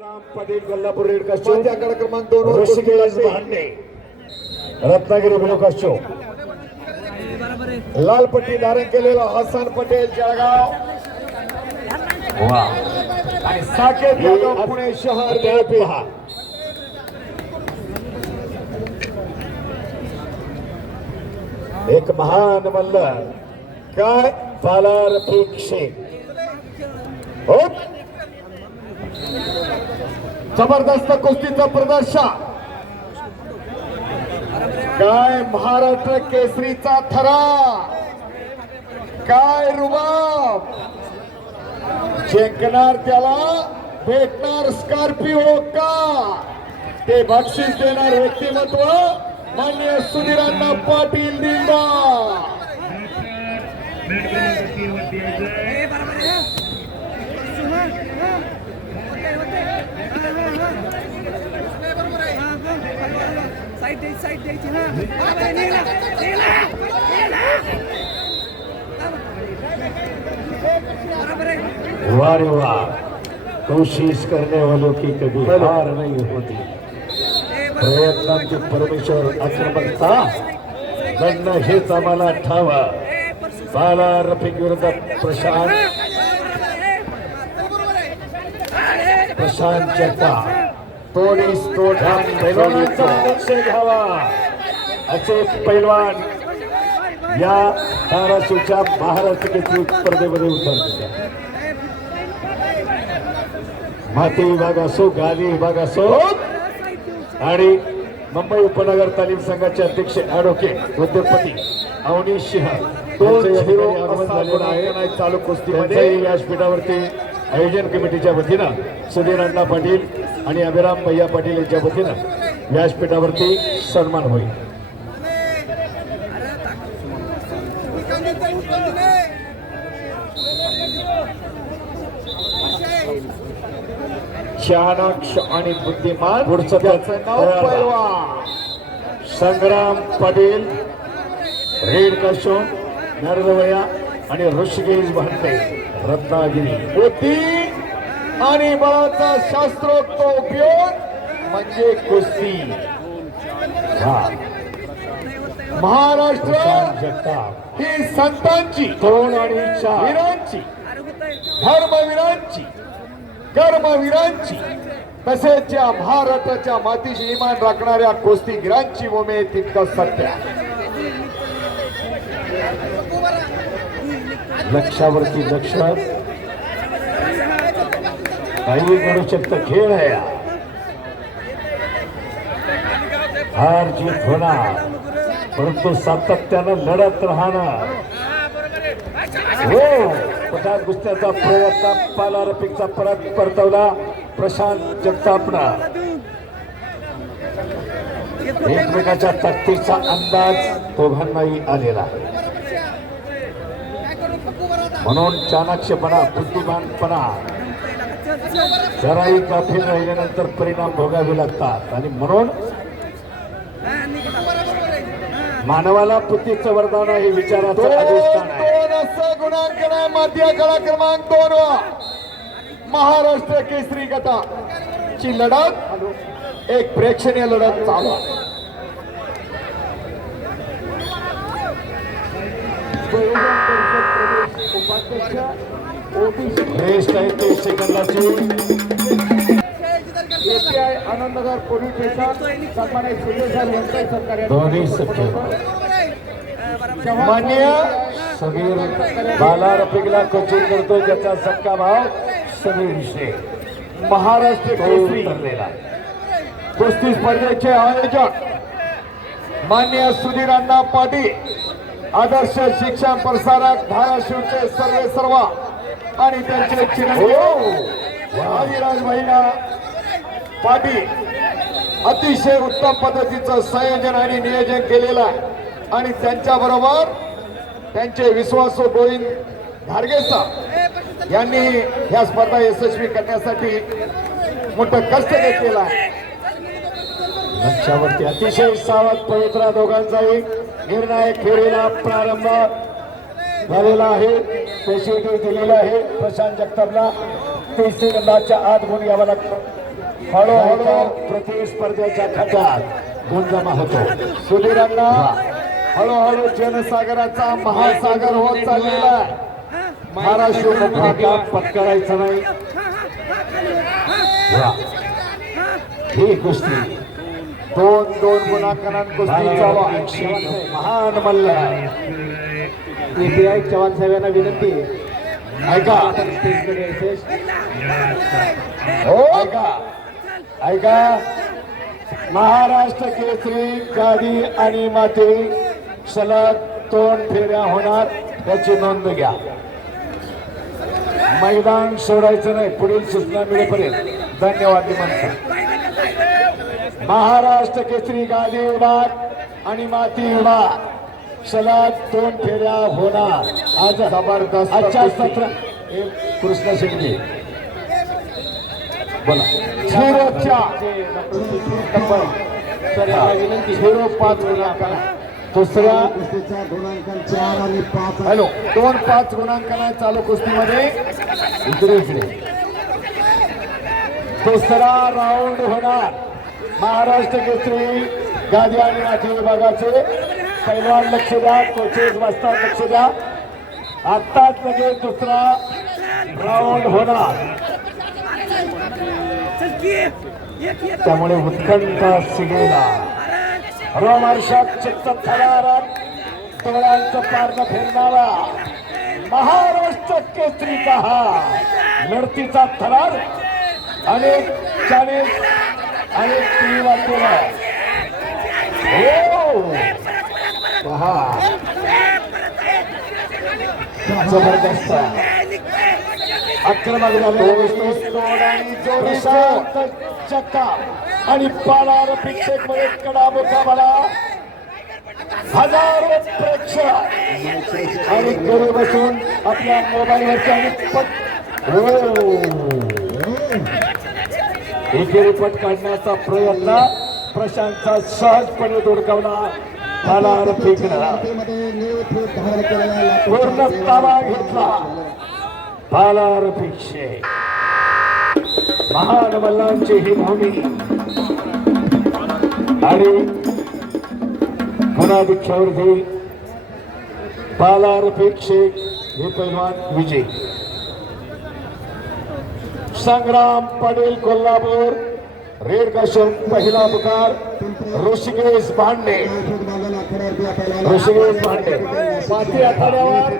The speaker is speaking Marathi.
राम पाटील कोल्हापूर रेड कस्टोम आकडा क्रमांक दोन वर ऋषिकेश भांडे. रत्नागिरी ब्लू कस्टोम लाल पट्टी धारण केलेला हसन पटेल जळगाव वा आणि साकेत यादव पुणे शहर पहा एक महान मल्ल काय? पालार शेख हो? जबरदस्त कुस्तीचं प्रदर्शन. काय महाराष्ट्र केसरीचा थरा. काय रुबाब. जिंकणार त्याला भेटणार स्कॉर्पिओ का? ते बक्षीस देणार व्यक्तिमत्व मान्य सुधीरांना पाटील दिंडा. साईड द्यायची साईड द्यायची. हा. बरोबर आहे, निघाला, निघाला, निघाला. बरोबर आहे. वाह रे वाह कोशिश करने वालों की कभी हार नहीं होती. बरोबर. प्रयत्नांची परमेश्वर आक्रमकता लढणं हेच आम्हाला ठावा. बाला रफिक विरुद्ध प्रशांत. प्रशांत जगताप तोडीस तोड पैलवानांचा लक्ष घ्यावा असे पैलवान या धाराशिवच्या महाराष्ट्र केसरी स्पर्धेमध्ये उतरले. माती विभाग असो गाली विभाग असो आणि मुंबई उपनगर तालीम संघाचे अध्यक्ष ऍडव्होकेट उद्योगपती अवनीश सिंह चालू त्यांच्याही व्यासपीठावरती आयोजन कमिटीच्या वतीनं सुधीर अण्णा पाटील आणि अभिराम भैया पाटील यांच्या वतीनं व्यासपीठावरती सन्मान होईल. चाणक्ष आणि बुद्धिमान पुढचं त्याचं नाव संग्राम पाटील रेड कशोम नरदवया आणि ऋषिकेश भांडे रत्नागिरी. बुद्धी आणि बळाचा शास्त्रोक्त उपयोग म्हणजे कुस्ती हा महाराष्ट्र ही संतांची दोन आणि वीरांची. धर्मवीरांची कर्मवीरांची तसेच या महाराष्ट्राच्या मातीशी इमान राखणाऱ्या कुस्तीगिरांची आहे तितकं सत्य. लक्षावरती लक्ष काही करू शकतं खेळ आहे हार जीत होणार परंतु सातत्यानं लढत राहणार. हो पटात कुस्त्याचा प्रयत्न पाला रफिकचा परत परतवला प्रशांत जगतापना. एकमेकाच्या ताकदीचा अंदाज दोघांनाही आलेला आहे. म्हणून चाणाक्षपणा बुद्धिमानपणा जराही गाफील राहिल्यानंतर परिणाम भोगावे लागतात. आणि म्हणून. मानवाला बुद्धीचं वरदान हे विचाराचं दोन अधिष्ठान आहे. दोन असं गुणांकन आहे माती कळा क्रमांक दोन महाराष्ट्र केसरी गटा ची लढत एक प्रेक्षणीय लढत चालू आहे. बेस्ट आहे तीस सेकंदाची एपीआय आनंदनगर पोलीस स्टेशन सन्मानित सुरेश सर यांचे दोन्ही सख्य. मान्य समीर बाला रफिकला कोचिंग करतोय त्याचा सक्का भाव समीर शेख महाराष्ट्र तो केसरी उतरलेला कुस्ती स्पर्धेचे आयोजक मान्य सुधीर अण्णा पाटील आदर्श शिक्षण प्रसारक धाराशिवचे सर्वे सर्व आणि त्यांचे चिरंजीव आदिराज महिना पाटील अतिशय उत्तम पद्धतीचं संयोजन आणि नियोजन केलेलं आहे. आणि त्यांच्या बरोबर त्यांचे विश्वासू गोविंद घारगेसा यांनी ह्या स्पर्धा यशस्वी करण्यासाठी मोठं कष्ट घेतलेलं आहे. लक्षावरती अतिशय सावध पवित्रा दोघांचाही निर्णायक फेरीला प्रारंभ झालेला आहे. पेशिटी दिलेला आहे. प्रशांत जगतापला. तीस सेकंदाच्या आत गुण घ्यावा लागतो. हळूहळू प्रतिस्पर्ध्याच्या खात्यात गुण जमा होतो. सुधीरांना हळूहळू जनसागराचा महासागर होत चाललेला आहे. महाराष्ट्र मुखात पत्करायचं नाही. ही. कुस्ती. दोन दोन गुणांकनात कुस्ती चालू महान मल्ल एपीआय चव्हाण साहेबांना विनंती ऐका. हो. ऐका. ऐका. महाराष्ट्र केसरी गादी आणि माती सलग दोन फेऱ्या होणार त्याची नोंद घ्या. मैदान सोडायचं नाही पुढील सूचना मिळेपर्यंत. धन्यवाद महाराष्ट्र केसरी गादी विभाग आणि माती विभाग सलग दोन फेऱ्या होणार. आज जबरदस्त आजच्या. सत्र हे कृष्ण शिंदे बोला. झिरोच्या. सर यांना विनंती. झिरो पाच हॅलो. दोन पाच गुणांकनात चालू कुस्तीमध्ये. इकडे इकडे. दुसरा राऊंड होणार. महाराष्ट्र केसरी गादी आणि माती विभागाचे. पैलवान लक्ष द्या कोचेस वाजता लक्ष द्या. आत्ताच लगेच दुसरा राऊंड होणार. त्यामुळे उत्कंठा सिगेला. रोमहर्षक चित्त थरारक डोळ्यांचं पारण फिरणारा महाराष्ट्र केसरीचा हा लढतीचा थरार अनेक चाळीस अनेक टीव्ही वाचलेला हो! पहा जबरदस्त. आक्रमक चक्का. आणि पालार प्रेक्षकमध्ये कडा मुकाबला हजारो प्रेक्षक. आणि घरी बसून आपल्या मोबाईलवरच्या आणि पट हो. एकेरी पट काढण्याचा प्रयत्न. प्रशांतचा सहजपणे दोडकावला फेकला पूर्ण ताबा घेतला. महान मल्लांची ही भूमी. आणि पुन्हा भिक्षावरती पालार भिक्षे हे पैलवान विजय. संग्राम पाटील कोल्हापूर. रेड कशम पहिला पुकार ऋषिकेश भांडे. ऋषिकेश भांडे. आठवड्यावर.